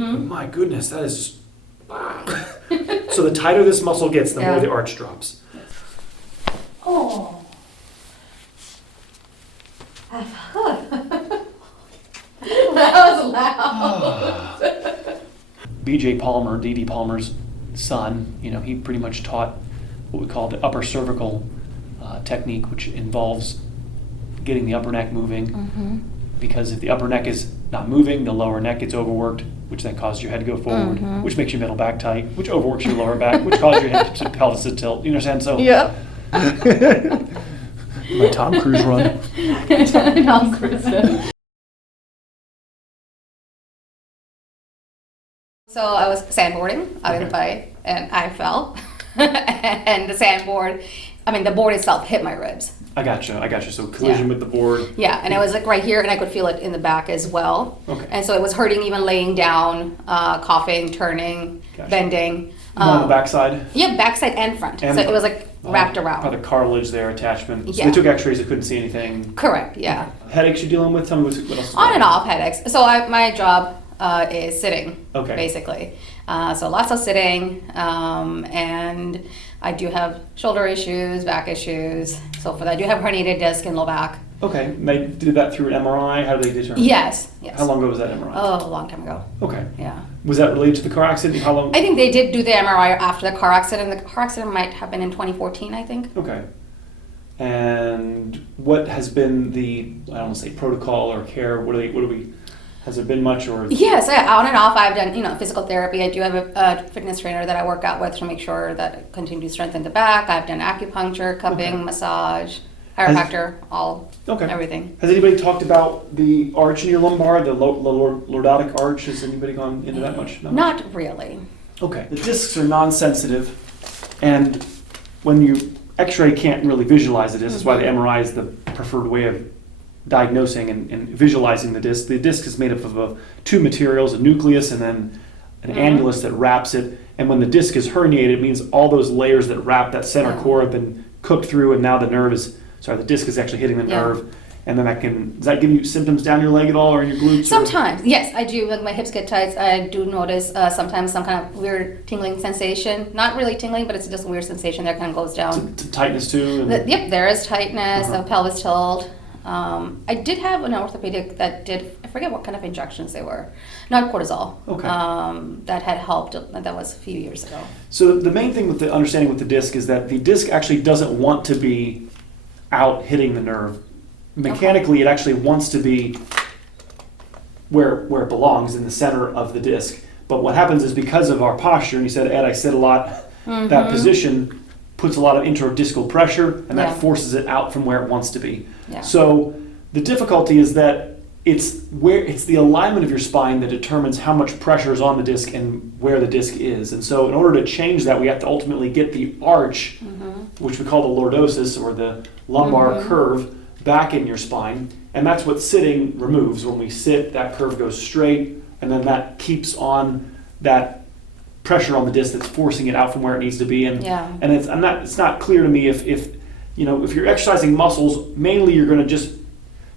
My goodness, that is just, wow. So the tighter this muscle gets, the more the arch drops. Oh. That was loud. B.J. Palmer, D.D. Palmer's son, he pretty much taught what we call the upper cervical technique, which involves getting the upper neck moving. Because if the upper neck is not moving, the lower neck gets overworked, which then causes your head to go forward, which makes your middle back tight, which overworks your lower back, which causes your head to pelvis to tilt. You understand? So Yep. My Tom Cruise run. Tom Cruise run. So I was sandboarding out in the fight, and I fell. And the board itself hit my ribs. I gotcha. So collision with the board. Yeah, and it was like right here, and I could feel it in the back as well. Okay. And so it was hurting even laying down, coughing, turning, bending. On the backside? Yeah, backside and front. And so it was like wrapped around. By the cartilage there, attachment. So Yeah. they took x-rays, they couldn't see anything. Correct, yeah. Headaches you're dealing with? Tell me what else is On and off headaches. So my job is sitting, basically. So lots of sitting, and I do have shoulder issues, back issues, so forth. I do have herniated disc in low back. Okay, and they did that through an MRI? How did they determine? Yes. How long ago was that MRI? Oh, a long time ago. Okay. Yeah. Was that related to the car accident? How long? I think they did do the MRI after the car accident. The car accident might have been in 2014, I think. Okay. And what has been the, I don't want to say protocol or care, has there been much or? Yes, on and off I've done, physical therapy. I do have a fitness trainer that I work out with to make sure that I continue to strengthen the back. I've done acupuncture, cupping, massage, chiropractor, everything. Has anybody talked about the arch in your lumbar, the lordotic arch? Has anybody gone into that much? Not really. Okay. The discs are non-sensitive, and when you x-ray can't really visualize the disc. That's why the MRI is the preferred way of diagnosing and visualizing the disc. The disc is made up of two materials, a nucleus and then an annulus that wraps it. And when the disc is herniated, it means all those layers that wrap that center core have been cooked through, and now the disc is actually hitting the nerve. And then does that give you symptoms down your leg at all or in your glutes? Sometimes, yes, I do. Like my hips get tight. I do notice sometimes some kind of weird tingling sensation. Not really tingling, but it's just a weird sensation that kind of goes down. Tightness too? Yep, there is tightness, a pelvis tilt. I did have an orthopedic that did, I forget what kind of injections they were. Not cortisol. Okay. That had helped. That was a few years ago. So the main thing with the understanding with the disc is that the disc actually doesn't want to be out hitting the nerve. Mechanically, it actually wants to be where it belongs, in the center of the disc. But what happens is, because of our posture, and you said, Ed, I said a lot, that position puts a lot of intradiscal pressure, and that forces it out from where it wants to be. Yeah. So the difficulty is that it's the alignment of your spine that determines how much pressure is on the disc and where the disc is. And so in order to change that, we have to ultimately get the arch, which we call the lordosis, or the lumbar curve, back in your spine, and that's what sitting removes. When we sit, that curve goes straight, and then that keeps on that pressure on the disc that's forcing it out from where it needs to be. And it's not clear to me if you're exercising muscles, mainly you're going to just,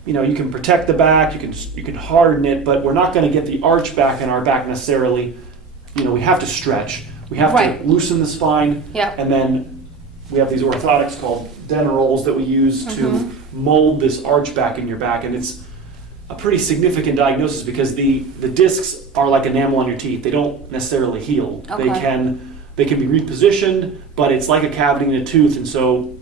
you can protect the back, you can harden it, but we're not going to get the arch back in our back necessarily. We have to stretch. We have to loosen the spine, and then we have these orthotics called Denerolls that we use to mold this arch back in your back, and it's a pretty significant diagnosis because the discs are like enamel on your teeth. They don't necessarily heal. Okay. They can be repositioned, but it's like a cavity in a tooth. And so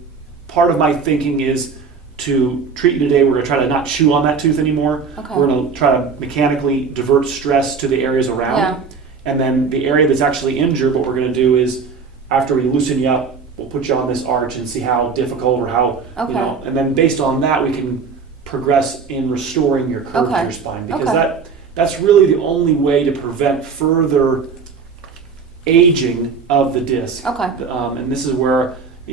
part of my thinking is to treat you today. We're going to try to not chew on that tooth anymore. Okay. We're going to try to mechanically divert stress to the areas around, and then the area that's actually injured, what we're going to do is, after we loosen you up, we'll put you on this arch and see how difficult or how, and then based on that, we can progress in restoring your curve to your spine, because that's really the only way to prevent further aging of the disc. And this is where, I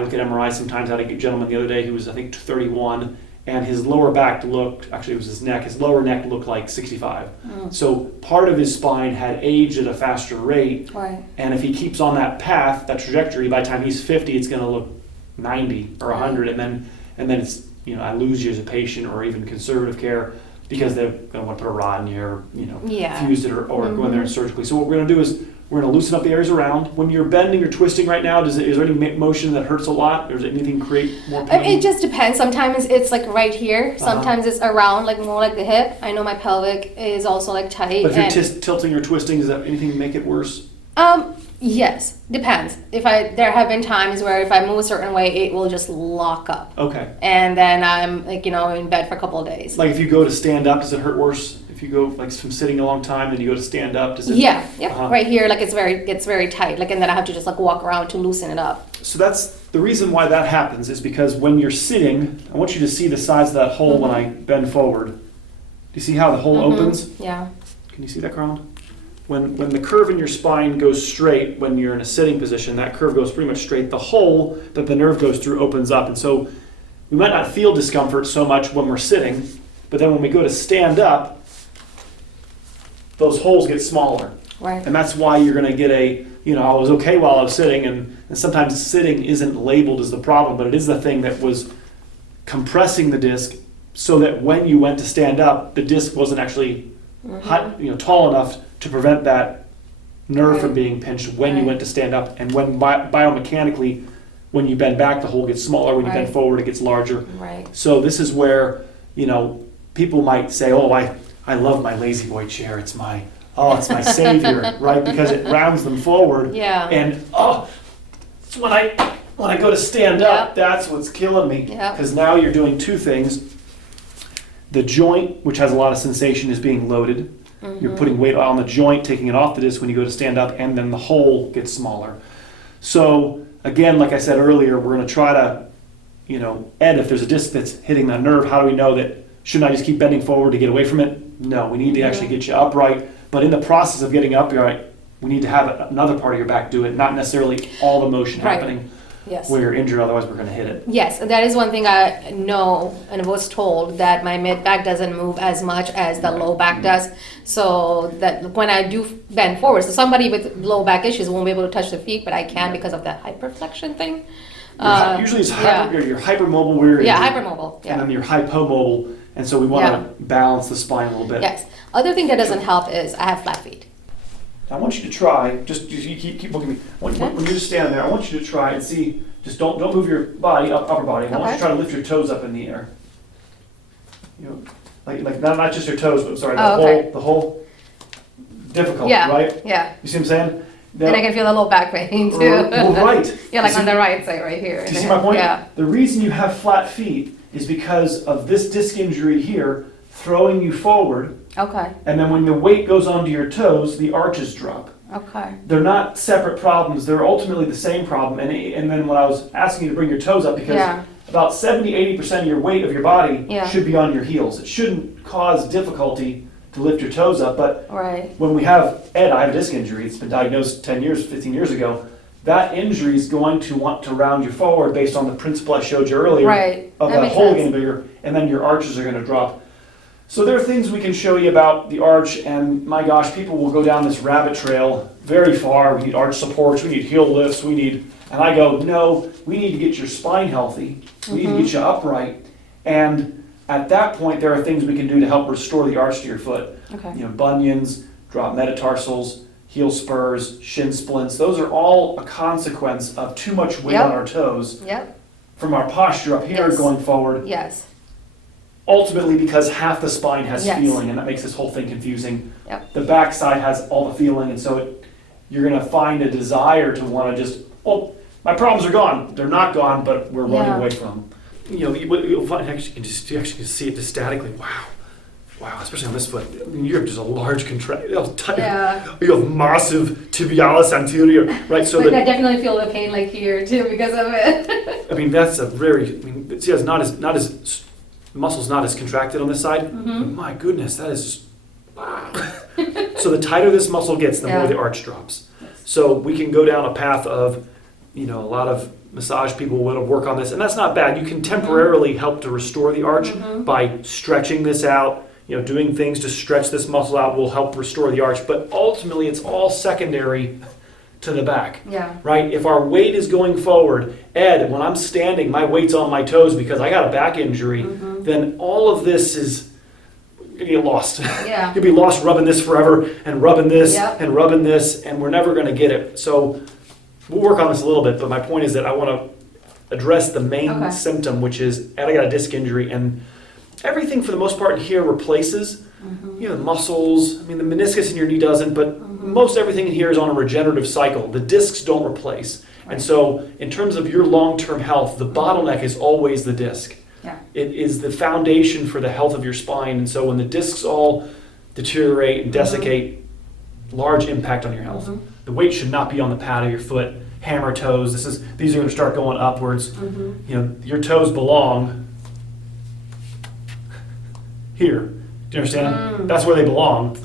look at MRI sometimes. I had a gentleman the other day who was, I think, 31, and his lower back it was his neck, his lower neck looked like 65. So part of his spine had aged at a faster rate, and if he keeps on that path, that trajectory, by the time he's 50, it's going to look 90 or 100, and then it's, I lose you as a patient or even conservative care. because they're going to want to put a rod in you or, Yeah. fuse it or go in there and surgically. So what we're going to do is we're going to loosen up the areas around. When you're bending or twisting right now, is there any motion that hurts a lot, or does anything create more pain? It just depends. Sometimes it's like right here. Sometimes it's around, like more like the hip. I know my pelvic is also like tight. But if you're tilting or twisting, does that anything make it worse? Yes, depends. There have been times where if I move a certain way, it will just lock up. Okay. And then I'm like, in bed for a couple of days. Like if you go to stand up, does it hurt worse? If you go like from sitting a long time, then you go to stand up, does it? Yeah, right here, like it's very tight. Like, and then I have to just like walk around to loosen it up. So that's the reason why that happens is because when you're sitting, I want you to see the size of that hole when I bend forward. Do you see how the hole opens? Yeah. Can you see that, Carl? When the curve in your spine goes straight, when you're in a sitting position, that curve goes pretty much straight. The hole that the nerve goes through opens up. And so we might not feel discomfort so much when we're sitting, but then when we go to stand up, those holes get smaller. Right. And that's why you're going to get I was okay while I was sitting, and sometimes sitting isn't labeled as the problem, but it is the thing that was compressing the disc so that when you went to stand up, the disc wasn't actually tall enough to prevent that nerve from being pinched when you went to stand up. And when biomechanically, when you bend back, the hole gets smaller. When you bend forward, it gets larger. Right. So this is where, people might say, oh, I love my lazy boy chair. It's my savior, right? Because it rounds them forward. Yeah. And it's when I go to stand up, that's what's killing me. Because now you're doing two things. The joint, which has a lot of sensation, is being loaded. You're putting weight on the joint, taking it off the disc when you go to stand up, and then the hole gets smaller. So again, like I said earlier, we're going to try to, Ed, if there's a disc that's hitting that nerve, how do we know that? Shouldn't I just keep bending forward to get away from it? No, we need to actually get you upright. But in the process of getting upright, we need to have another part of your back do it, not necessarily all the motion happening where you're injured, otherwise we're going to hit it. Yes, that is one thing I know and was told, that my mid back doesn't move as much as the low back does. So that when I do bend forward, so somebody with low back issues won't be able to touch the feet, but I can because of the hyperflexion thing. Usually it's you're hypermobile where you're hypermobile. And then you're hypomobile, and so we want to balance the spine a little bit. Yes. Other thing that doesn't help is I have flat feet. I want you to try, just you keep looking at me. When you're just standing there, I want you to try and see, just don't move your body, upper body. I want you to try to lift your toes up in the air. Like not just your toes, but sorry, the whole difficult, right? Yeah. You see what I'm saying? Now, and I can feel a little back pain too. Well, right. Yeah, like on the right side right here. Do you see my point? Yeah. The reason you have flat feet is because of this disc injury here throwing you forward. Okay. And then when the weight goes onto your toes, the arches drop. Okay. They're not separate problems. They're ultimately the same problem. And then when I was asking you to bring your toes up, because about 70-80% of your weight of your body should be on your heels. It shouldn't cause difficulty to lift your toes up. But when we have I have a disc injury. It's been diagnosed 10 years, 15 years ago. That injury is going to want to round you forward based on the principle I showed you earlier of that hole getting bigger, and then your arches are going to drop. So there are things we can show you about the arch, and my gosh, people will go down this rabbit trail very far. We need arch supports, we need heel lifts, and I go, no, we need to get your spine healthy. We need to get you upright. And at that point, there are things we can do to help restore the arch to your foot. Okay. Bunions, drop metatarsals, heel spurs, shin splints. Those are all a consequence of too much weight on our toes from our posture up here going forward. Yes. Ultimately, because half the spine has feeling, and that makes this whole thing confusing. Yep. The back side has all the feeling, and so you're going to find a desire to want to just, my problems are gone. They're not gone, but we're running away from them. You'll find you can see it just statically. Wow, especially on this foot. I mean, you have just a large contraction. You have massive tibialis anterior, right? So but I definitely feel the pain like here too because of it. I mean, that's it's not as the muscle's not as contracted on this side. My goodness, that is just, wow. So the tighter this muscle gets, the more the arch drops. So we can go down a path of, a lot of massage people will work on this, and that's not bad. You can temporarily help to restore the arch by stretching this out. Doing things to stretch this muscle out will help restore the arch, but ultimately it's all secondary to the back. Right? If our weight is going forward, Ed, when I'm standing, my weight's on my toes because I got a back injury, then all of this is gonna get lost. Yeah. You'll be lost rubbing this forever and rubbing this Yep. and rubbing this, and we're never gonna get it. So we'll work on this a little bit, but my point is that I wanna address the main Okay. symptom, which is I got a disc injury, and everything for the most part here replaces. You know, the muscles, I mean, the meniscus in your knee doesn't, but most everything in here is on a regenerative cycle. The discs don't replace. And so in terms of your long-term health, the bottleneck is always the disc. Yeah. It is the foundation for the health of your spine. And so when the discs all deteriorate and desiccate, large impact on your health. The weight should not be on the pad of your foot, hammer toes. These are going to start going upwards. You know, your toes belong here. Do you understand? That's where they belong.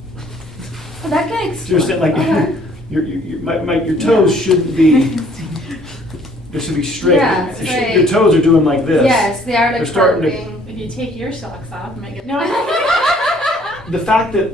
Oh, that can Do you understand? Like Okay. your toes shouldn't be. They should be straight. Yeah, They should- straight. Your toes are doing like this. Yes, they are like They're starting to- curving. If you take your socks off, make it. No. The fact that,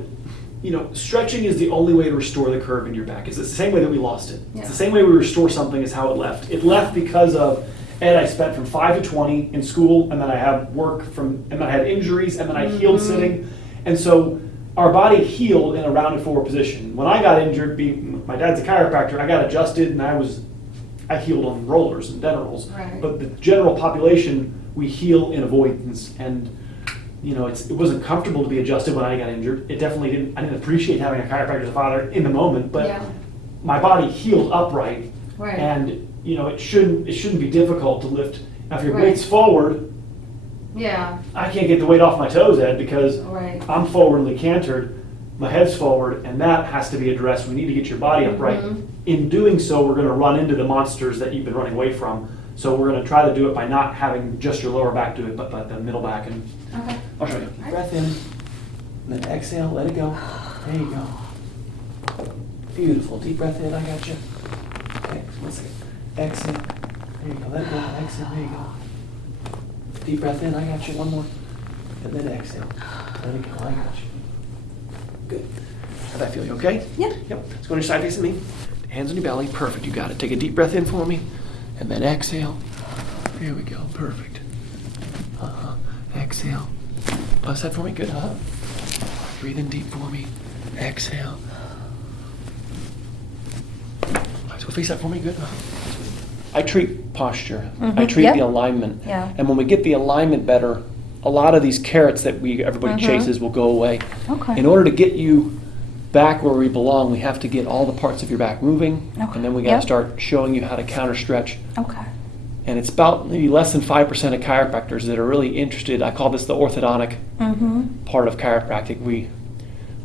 you know, stretching is the only way to restore the curve in your back. It's the same way that we lost it. Yeah. It's the same way we restore something as how it left. It left because of, Ed, I spent from 5 to 20 in school, and then I had work and then I had injuries, and then I healed sitting. And so our body healed in a rounded forward position. When I got injured, my dad's a chiropractor, I got adjusted, and I healed on rollers and dental Right. But the general population, we heal in avoidance. And you know, it wasn't comfortable to be adjusted when I got injured. It definitely didn't. I didn't appreciate having a chiropractor as a father in the moment, but Yeah. my body healed upright, Right. and you know, it shouldn't be difficult to lift. Now, if your Right. weight's forward, Yeah. I can't get the weight off my toes, Ed, because Right. I'm forwardly cantered, my head's forward, and that has to be addressed. We need to get your body upright. In doing so, we're going to run into the monsters that you've been running away from. So we're going to try to do it by not having just your lower back do it, but the middle back. And Okay. I'll show you. Breath in, and then exhale, let it go. There you go. Beautiful. Deep breath in, I got you. Okay, 1 second. Exhale. There you go. Let it go. Exhale. There you go. Deep breath in, I got you. One more. And then exhale. Let it go. I got you. Good. How'd that feel? You okay? Yeah. Yep. Let's go on your side facing me. Hands on your belly. Perfect. You got it. Take a deep breath in for me. And then exhale. Here we go. Perfect. Exhale. Bust that for me. Good. Breathe in deep for me. Exhale. Let's go face that for me. Good. I treat posture. I treat Yep. the alignment. Yeah. And when we get the alignment better, a lot of these carrots that everybody chases will go away. Okay. In order to get you back where we belong, we have to get all the parts of your back moving, Okay. and then we got to Yep. start showing you how to counter stretch. Okay. And it's about maybe less than 5% of chiropractors that are really interested. I call this the orthodontic part of chiropractic.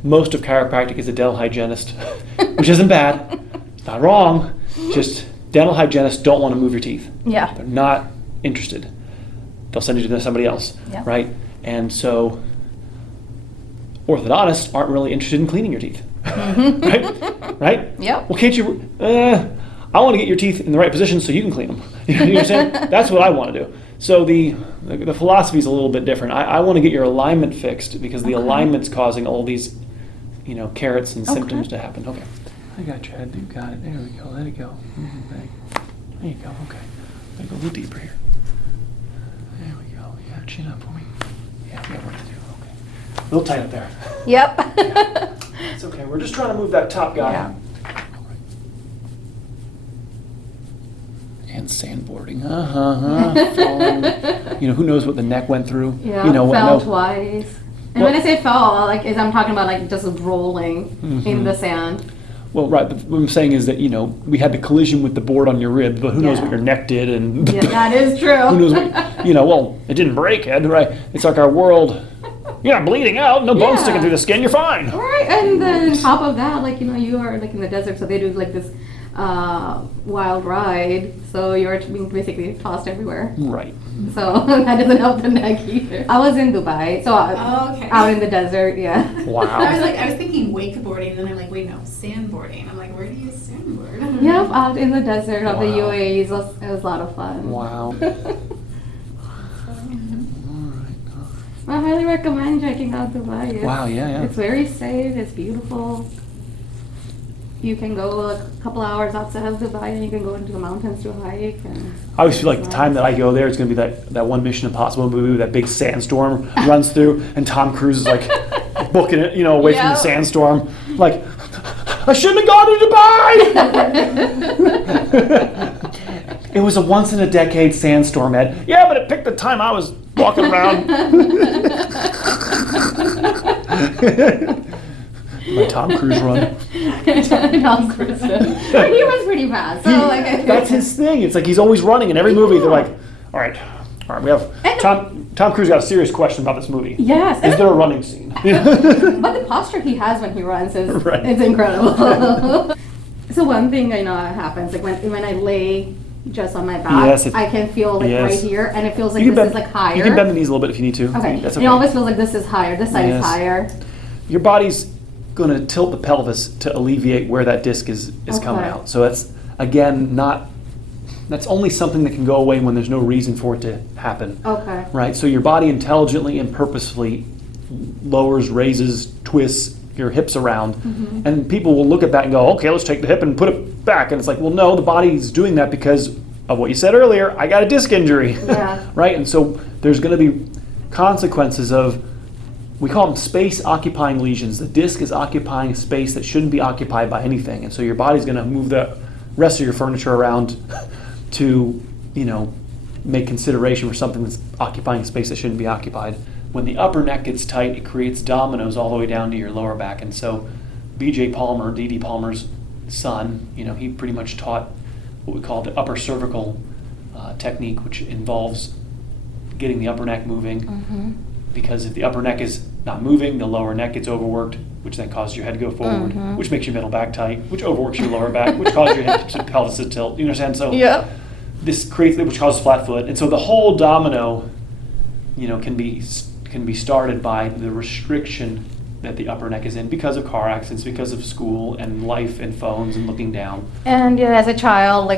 Most of chiropractic is a dental hygienist, which isn't bad. It's not wrong. Just dental hygienists don't want to move your teeth. Yeah. They're not interested. They'll send you to somebody else, Yeah. right? And so orthodontists aren't really interested in cleaning your teeth, right? Yep. Well, can't you? I want to get your teeth in the right position so you can clean them. You understand? That's what I want to do. So the philosophy is a little bit different. I want to get your alignment fixed because the alignment's causing all these, carrots and symptoms to happen. Okay. I got your head. You got it. There we go. Let it go. There you go. Okay. Let me go a little deeper here. There we go. Yeah, chin up for me. Yeah, we got work to do. Okay. A little tight up there. Yep. It's okay. We're just trying to move that top guy. Yeah. And sandboarding. Falling. Who knows what the neck went through? Yeah. What Fell no. twice. And Well- when I say fell, I'm talking about just rolling in the sand. Well, right, but what I'm saying is that, we had the collision with the board on your rib, but who knows what Yeah. your neck did, and Yeah, that is true. who knows what, well, it didn't break, Ed, right? It's like our world, you're not bleeding out, no bones Yeah. sticking through the skin, you're fine. Right, and then on top of that, you are in the desert, so they do this wild ride, so you're being basically tossed everywhere. Right. So that doesn't help the neck either. I was in Dubai, so Okay. out in the desert, yeah. Wow. I was thinking wakeboarding, and then I'm like, wait, no, sandboarding. I'm like, where do you sandboard? Yep, out in the desert of the Wow. UAE, it was a lot of fun. Wow. I highly recommend checking out Dubai. Wow, yeah. It's very safe, it's beautiful. You can go a couple hours outside of Dubai and you can go into the mountains to hike. And I always feel like the time that I go there, it's going to be that one Mission Impossible movie where that big sandstorm runs through, and Tom Cruise is like booking it, away from the Yep. sandstorm. Like, I shouldn't have gone to Dubai! It was a once in a decade sandstorm, Ed. Yeah, but it picked the time I was walking around. My Tom Cruise run. Tom Cruise. But he was pretty fast. So That's his thing. It's like he's always running in every movie. They're like, all right, we have Tom Cruise got a serious question about this movie. Yes. Is there a running scene? But the posture he has when he runs is Right. it's incredible. So one thing I know happens, like when I lay just on my back, Yes, I can feel like yes. right here, and it feels like You can this is bend- like higher. You can bend the knees a little bit if you need to. Okay. That's It okay. always feels like this is higher. This side Yes. is higher. Your body's going to tilt the pelvis to alleviate where that disc is coming Okay. out. So that's, again, that's only something that can go away when there's no reason for it to happen. Okay. Right? So your body intelligently and purposefully lowers, raises, twists your hips around. Mm-hmm. And people will look at that and go, okay, let's take the hip and put it back. And it's like, well, no, the body's doing that because of what you said earlier. I got a disc injury. Yeah. Right? And so there's going to be consequences of, we call them space occupying lesions. The disc is occupying a space that shouldn't be occupied by anything. And so your body's going to move the rest of your furniture around to, make consideration for something that's occupying a space that shouldn't be occupied. When the upper neck gets tight, it creates dominoes all the way down to your lower back. And so B.J. Palmer, D.D. Palmer's son, he pretty much taught what we call the upper cervical technique, which involves getting the upper neck moving. Mm-hmm. Because if the upper neck is not moving, the lower neck gets overworked, which then causes your head to go forward, Mm-hmm. which makes your middle back tight, which overworks your lower back, which causes your head to pelvis to tilt. You understand? So Yep. this creates, which causes flat foot, and so the whole domino, can be started by the restriction that the upper neck is in because of car accidents, because of school and life and phones and looking down. And as a child,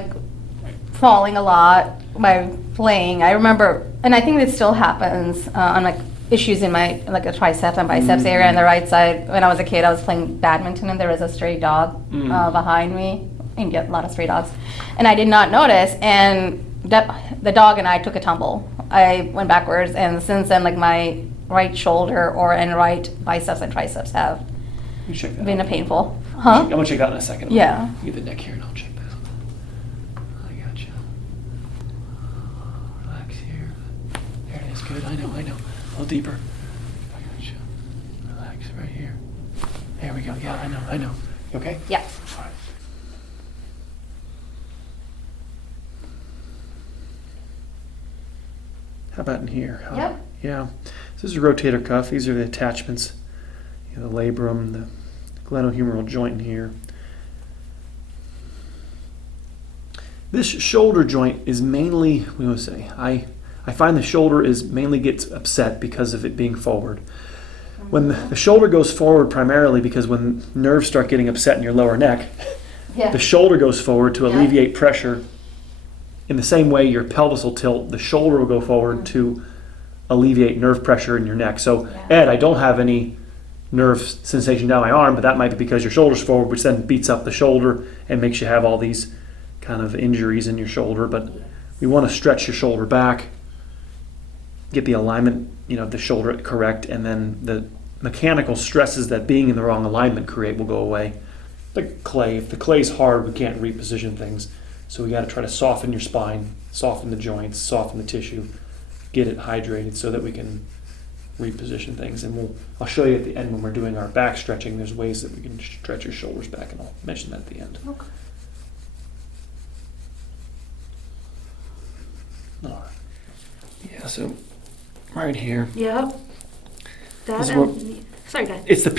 falling a lot by playing. I remember, and I think it still happens on issues in my a tricep and biceps area on the right side. When I was a kid, I was playing badminton and there was a stray dog behind me. And get a lot of stray dogs, and I did not notice. And the dog and I took a tumble. I went backwards, and since then, my right shoulder and right biceps and triceps have You check that been out. a painful. I'm Huh? gonna check that in a second. Yeah. Get the neck here and I'll check that. I got you. Relax here. There it is. Good. I know. A little deeper. I got you. Relax right here. There we go. Yeah, I know. You okay? Yeah. All right. How about in here? Yep. Yeah. So this is a rotator cuff. These are the attachments. The labrum, the glenohumeral joint in here. This shoulder joint is mainly, we want to say, I find the shoulder mainly gets upset because of it being forward. When the shoulder goes forward primarily because when nerves start getting upset in your lower neck, Yeah. the shoulder goes forward to Yeah. alleviate pressure. In the same way your pelvis will tilt, the shoulder will go forward to alleviate nerve pressure in your neck. So, Yeah. Ed, I don't have any nerve sensation down my arm, but that might be because your shoulder's forward, which then beats up the shoulder and makes you have all these kind of injuries in your shoulder. But we want to stretch your shoulder back, get the alignment, of the shoulder correct, and then the mechanical stresses that being in the wrong alignment create will go away. If the clay's hard, we can't reposition things. So we got to try to soften your spine, soften the joints, soften the tissue, get it hydrated so that we can reposition things. And I'll show you at the end when we're doing our back stretching, there's ways that we can stretch your shoulders back, and I'll mention that at the end. Okay. All right. Yeah, so right here. Yep. This is what- Sorry, guys. It's the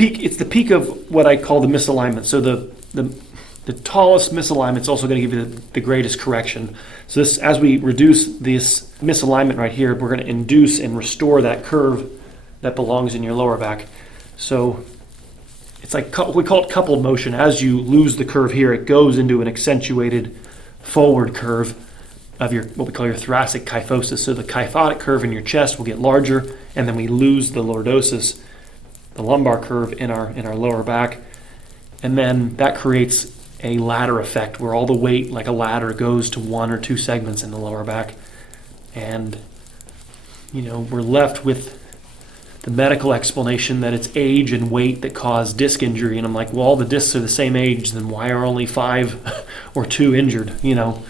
peak of what I call the misalignment. So the tallest misalignment is also going to give you the greatest correction. So this, as we reduce this misalignment right here, we're going to induce and restore that curve that belongs in your lower back. So it's like, we call it coupled motion. As you lose the curve here, it goes into an accentuated forward curve of what we call your thoracic kyphosis. So the kyphotic curve in your chest will get larger, and then we lose the lordosis, the lumbar curve in our lower back. And then that creates a ladder effect where all the weight, like a ladder, goes to one or two segments in the lower back. And, we're left with the medical explanation that it's age and weight that cause disc injury. And I'm like, well, all the discs are the same age, then why are only 5 or 2 injured? You know,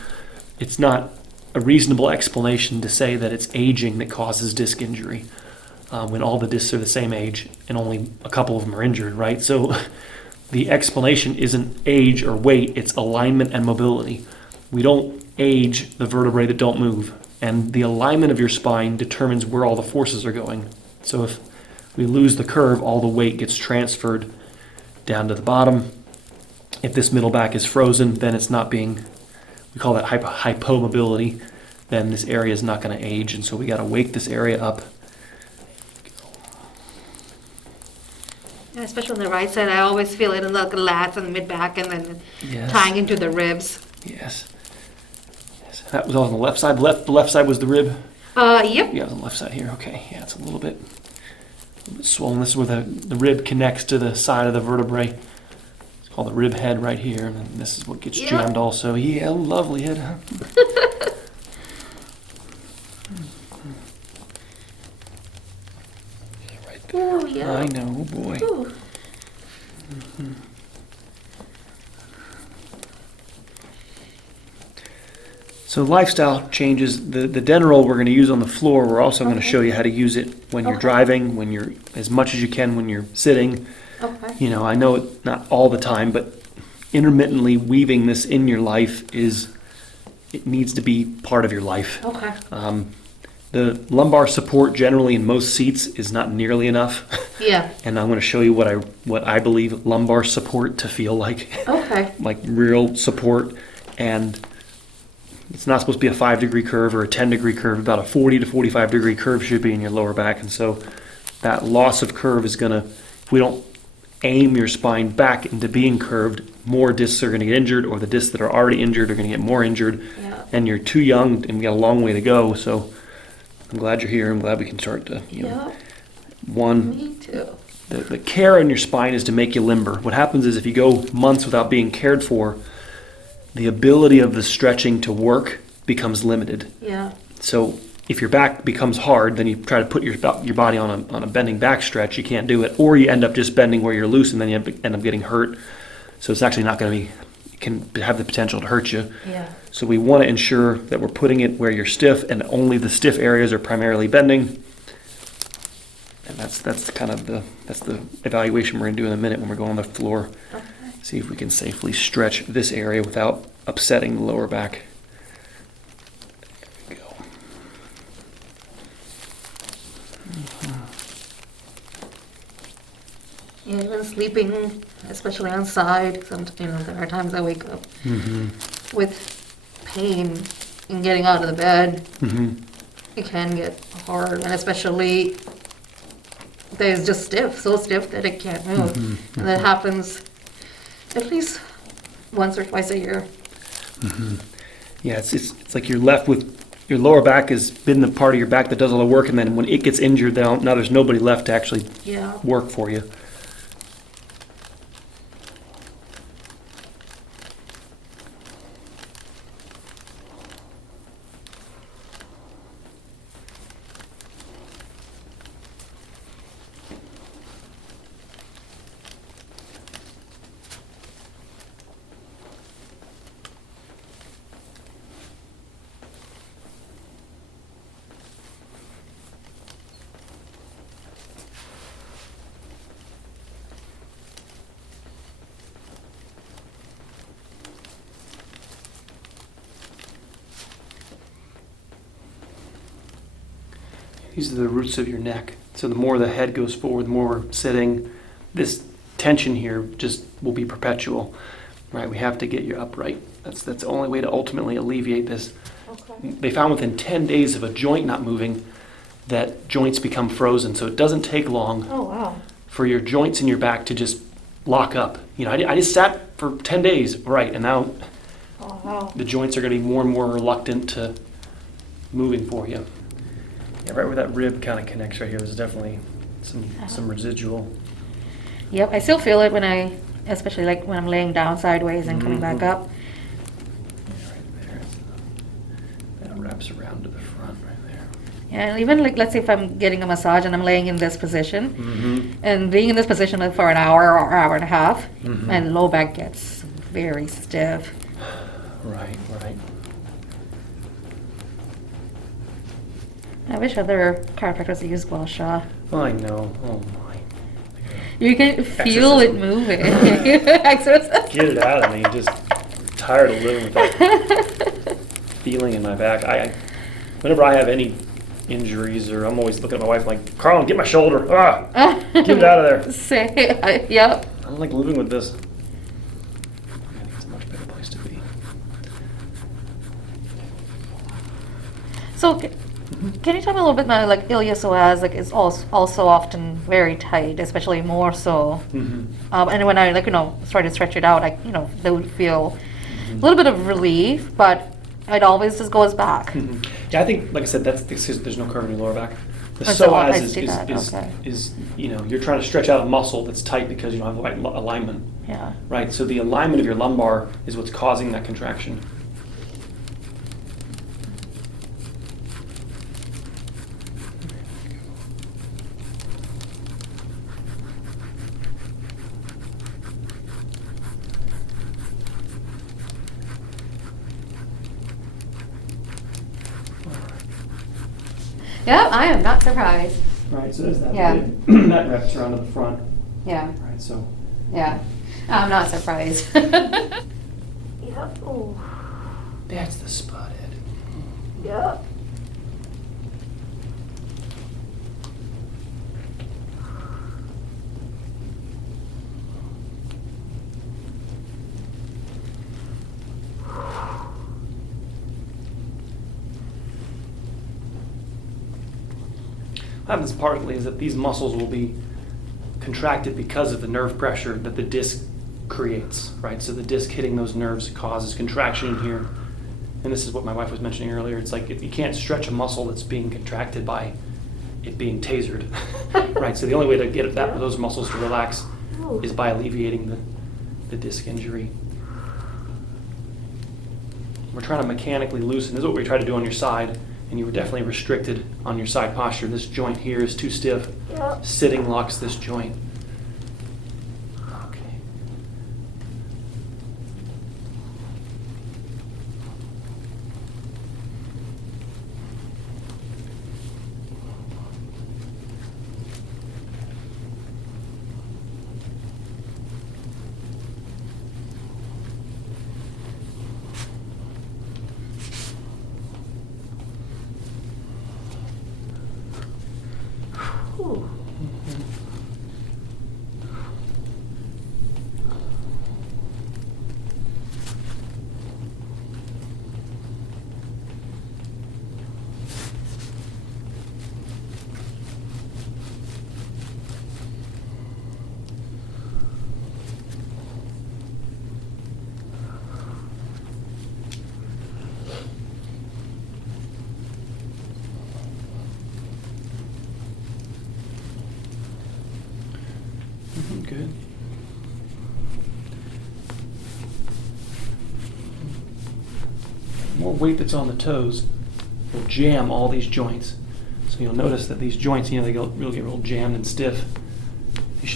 it's not a reasonable explanation to say that it's aging that causes disc injury when all the discs are the same age and only a couple of them are injured, right? So the explanation isn't age or weight, it's alignment and mobility. We don't age the vertebrae that don't move, and the alignment of your spine determines where all the forces are going. So if we lose the curve, all the weight gets transferred down to the bottom. If this middle back is frozen, then it's not being, we call that hypomobility, then this area is not going to age, and so we got to wake this area up. And especially on the right side, I always feel it in the lats and the mid-back and then Yes. tying into the ribs. Yes. That was on the left side. The left side was the rib? Yep. Yeah, it was on the left side here. Okay, yeah, it's a little bit swollen. This is where the rib connects to the side of the vertebrae. It's called the rib head right here, and then this is what gets Yeah. jammed also. Yeah, lovely head, huh? Right there. Oh, yeah. I know, oh boy. Ooh. So lifestyle changes. The Denerol we're going to use on the floor, we're also going to show you how to use it when you're Okay. driving, when you're, as much as you can when you're sitting. Okay. You know, I know it not all the time, but intermittently weaving this in your life it needs to be part of your life. Okay. The lumbar support generally in most seats is not nearly enough. Yeah. And I'm going to show you what I believe lumbar support to feel like. Okay. Like real support. And it's not supposed to be a 5-degree curve or a 10-degree curve. About a 40 to 45-degree curve should be in your lower back. And so that loss of curve is going to, if we don't aim your spine back into being curved, more discs are going to get injured, or the discs that are already injured are going to get more injured. Yeah. And you're too young, and we got a long way to go. So I'm glad you're here. I'm glad we can start to, Yeah. one, Me too. the care on your spine is to make you limber. What happens is if you go months without being cared for, the ability of the stretching to work becomes limited. Yeah. So if your back becomes hard, then you try to put your body on a bending back stretch, you can't do it. Or you end up just bending where you're loose, and then you end up getting hurt. So it's actually not going to be, it can have the potential to hurt you. Yeah. So we want to ensure that we're putting it where you're stiff, and only the stiff areas are primarily bending. And that's kind of the evaluation we're going to do in a minute when we're going on the floor. Okay. See if we can safely stretch this area without upsetting the lower back. There we go. Yeah, even sleeping, especially on side, there are times I wake up with pain in getting out of the bed. Mm-hmm. It can get hard, and especially there's just stiff, so stiff that it can't move. And that happens at least once or twice a year. Yeah, it's like you're left with your lower back has been the part of your back that does all the work, and then when it gets injured, now there's nobody left to actually Yeah. work for you. These are the roots of your neck. So the more the head goes forward, the more we're sitting, this tension here just will be perpetual, right? We have to get you upright. That's the only way to ultimately alleviate this. Okay. They found within 10 days of a joint not moving that joints become frozen. So it doesn't take long Oh, wow. for your joints in your back to just lock up. You know, I just sat for 10 days, right, and now Oh, wow. the joints are going to be more and more reluctant to moving for you. Yeah, right where that rib kind of connects right here, there's definitely some residual. Yep, I still feel it especially like when I'm laying down sideways and coming back up. Yeah, right there. That wraps around to the front right there. Yeah, even like let's say if I'm getting a massage and I'm laying in this position, and being in this position for an hour or hour and a half, my low back gets very stiff. Right. I wish other chiropractors use gua sha. I know. Oh my. You can feel it Exorcism. moving. Exorcism. Get it out of me. Just tired of living with that feeling in my back. Whenever I have any injuries, or I'm always looking at my wife like, Carlin, get my shoulder. Ah, get it out of there. Say, yep. I don't like living with this. I think it's a much better place to be. So, can you tell me a little bit about like LESOAS? Like, is also often very tight, especially more so. And when I try to stretch it out, they would feel a little bit of relief, but it always just goes back. Yeah, I think, like I said, that's because there's no curve in your lower back. The So I psoas see that, okay. is you're trying to stretch out a muscle that's tight because you don't have the right alignment. Yeah. Right, so the alignment of your lumbar is what's causing that contraction. Yeah, I am not surprised. Right, so there's that. Yeah. That wraps around to the front. Yeah, Right, so. yeah. I'm not surprised. Yep. Oh. That's the spot head. Yep. What happens partly is that these muscles will be contracted because of the nerve pressure that the disc creates, right? So the disc hitting those nerves causes contraction in here. And this is what my wife was mentioning earlier. It's like you can't stretch a muscle that's being contracted by it being tasered, right? So the only way to get those muscles to relax is by alleviating the disc injury. We're trying to mechanically loosen. This is what we try to do on your side, and you were definitely restricted on your side posture. This joint here is too stiff. Yep. Sitting locks this joint. Okay. Ooh. Good. More weight that's on the toes will jam all these joints. So you'll notice that these joints, they get real jammed and stiff.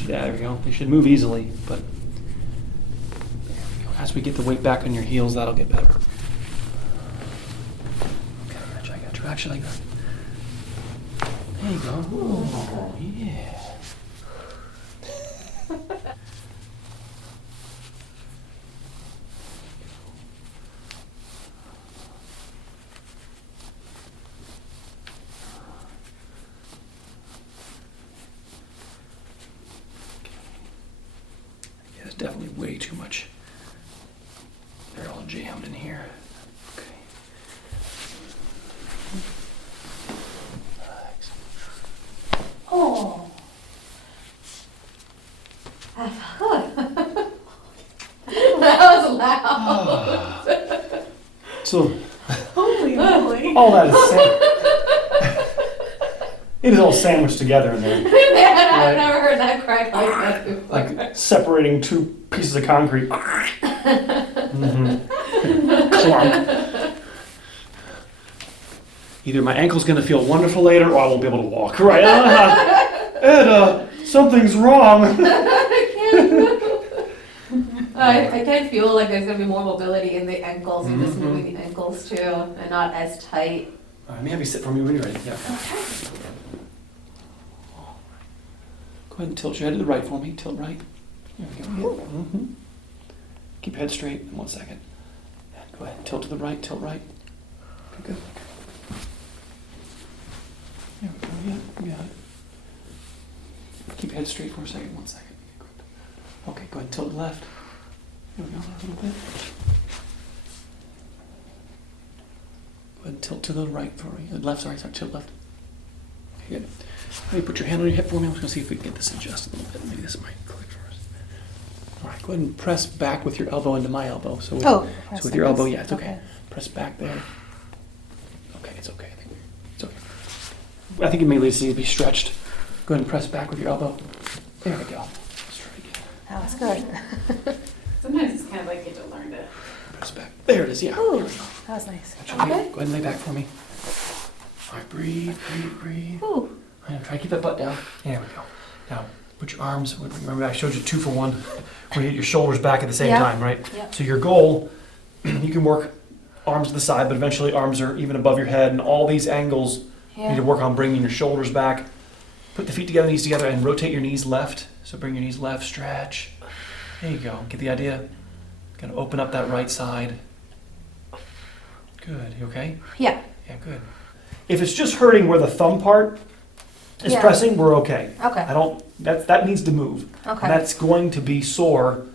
There we go. They should move easily, but there we go. As we get the weight back on your heels, that'll get better. Okay, I got traction like that. There you go. Oh, yeah. There's definitely way too much. They're all jammed in here. Okay. Relax. Oh. That was loud. So, Holy moly. all that is it is all sandwiched together in there. I've never heard that crack like that before. Like separating two pieces of concrete. Clunk. either my ankle's going to feel wonderful later or I won't be able to walk, right? Ed, something's wrong. I kind of feel like there's gonna be more mobility in the ankles and just moving the ankles too, and not as tight. All right, let me have you sit for me when you're ready. Yeah. Go ahead and tilt your head to the right for me. Tilt right. There we go. Yeah. Keep your head straight in 1 second. Go ahead. Tilt to the right. Tilt right. Okay, good. There we go. Yeah, you got it. Keep your head straight for a second. 1 second. Okay, go ahead. Tilt left. There we go. A little bit. Go ahead and tilt to the right for me. Left, sorry. Tilt left. Okay, good. Let me put your hand on your hip for me. I'm just going to see if we can get this adjusted a little bit. Maybe this might click for us. All right, go ahead and press back with your elbow into my elbow. So with your elbow, yeah, it's okay. Press back there. Okay, it's okay. It's okay. I think it may need to be stretched. Go ahead and press back with your elbow. There we go. Let's try it again. That was good. Sometimes it's kind of like you have to learn to. Press back. There it is, yeah. Ooh, There we go. that was nice. Go ahead and lay back for me. All right, breathe. Ooh. Try to keep that butt down. There we go. Now, put your arms, remember I showed you 2 for 1, where you hit your shoulders back at the same time, right? Yeah. So your goal, you can work arms to the side, but eventually arms are even above your head, and all these angles, you need to work on bringing your shoulders back. Put the feet together, knees together, and rotate your knees left. So bring your knees left, stretch. There you go. Get the idea? Gonna open up that right side. Good. You okay? Yeah. Yeah, good. If it's just hurting where the thumb part is pressing, we're okay. Okay. That needs to move. Okay. That's going to be sore,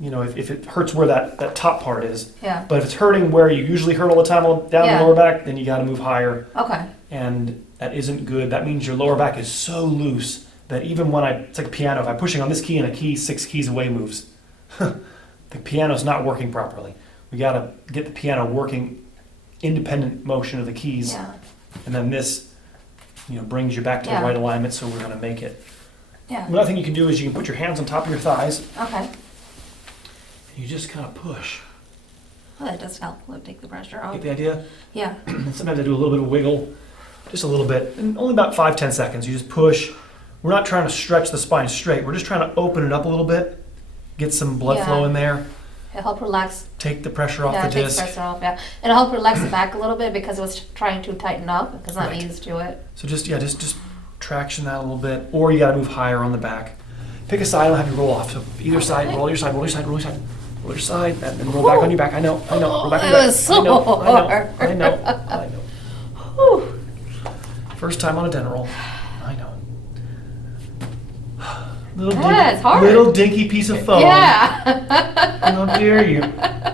you know, if it hurts where that top part is. Yeah. But if it's hurting where you usually hurt all the time down the lower back, then you got to move higher. Okay. And that isn't good. That means your lower back is so loose that even when it's like a piano, if I'm pushing on this key and a key 6 keys away moves, the piano's not working properly. We got to get the piano working independent motion of the keys. Yeah. And then this, you know, brings you back to the right alignment, so we're going to make it. Yeah. Another thing you can do is you can put your hands on top of your thighs, Okay. and you just kind of push. Well, that does help take the pressure off. Get the idea? Yeah. And sometimes I do a little bit of wiggle, just a little bit, and only about 5-10 seconds. You just push. We're not trying to stretch the spine straight. We're just trying to open it up a little bit, get some blood flow in there, It'll help relax. take the pressure off Yeah, the it takes disc. pressure off. Yeah. It'll help relax the back a little bit because it was trying to tighten up because I'm not used to it. So just traction that a little bit, or you got to move higher on the back. Pick a side and have you roll off. So either side, roll your side, roll your side, roll your side, roll your side, and then roll back on your back. I know. Roll back on your back. It was so hard. I know. Whew. First time on a dental roll. I know. It's hard. Little dinky piece of foam. Yeah. How dare you?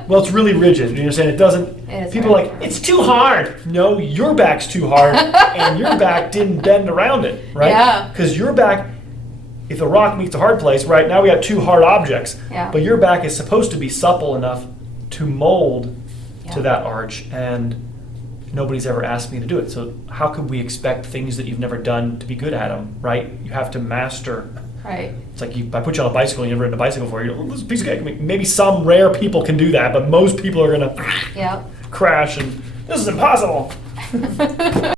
Well, it's really rigid. You understand? It doesn't. It is People are hard. like, it's too hard. No, your back's too hard, and your back didn't bend around it, right? Yeah. Because your back, if the rock meets a hard place, right? Now we got 2 hard objects. Yeah. But your back is supposed to be supple enough to mold to Yeah. that arch, and nobody's ever asked me to do it. So how could we expect things that you've never done to be good at them, right? You have to master. Right. It's like if I put you on a bicycle and you've never ridden a bicycle before, you're this is a piece of cake. Maybe some rare people can do that, but most people are gonna Yeah. crash and this is impossible.